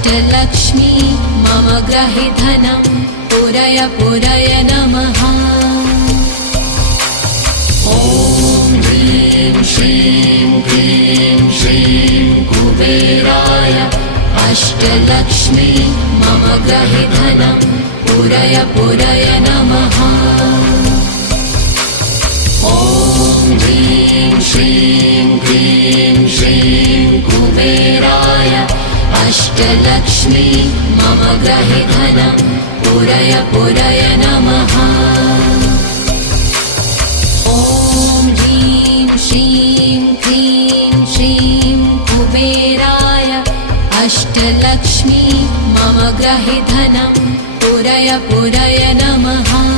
अष्टलक्ष्मी मम ग्रहे धनं पुरय पुरय नमः। ॐ ह्रीं श्रीं क्लीं श्रीं कुबेराय अष्टलक्ष्मी मम ग्रहे धनं पुरय पुरय नमः। ॐ ह्रीं श्रीं क्लीं श्रीं कुबेराय अष्टलक्ष्मी मम ग्रहे धनं पुरय पुरय नमः। ॐ ह्रीं श्रीं क्लीं श्रीं कुबेराय अष्टलक्ष्मी मम ग्रहे धनं पुरय पुरय नमः।